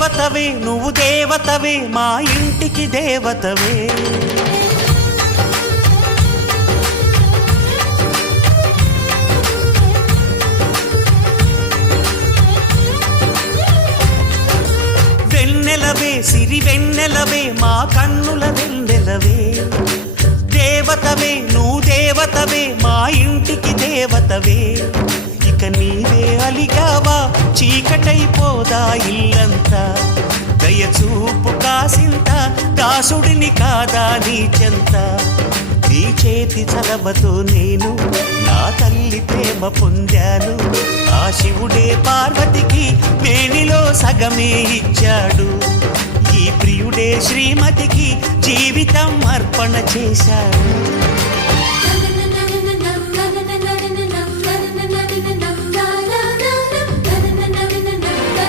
దేవతవే నువ్వు దేవతవే మా ఇంటికి దేవతవే. వెన్నెలవే సిరి వెన్నెలవే మా కన్నుల వెన్నెలవే. దేవతవే నువ్వు దేవతవే మా ఇంటికి దేవతవే. ఇక నీవే అలిగావా చీకటైపోదా ఇల్లంతా. దయచూపు కాసింత దాసుడిని కాదా నీ చెంత. నీ చేతి చలవతో నేను నా తల్లి ప్రేమ పొందాను. ఆ శివుడే పార్వతికి మేనిలో సగమే ఇచ్చాడు. ఈ ప్రియుడే శ్రీమతికి జీవితం అర్పణ చేశాడు.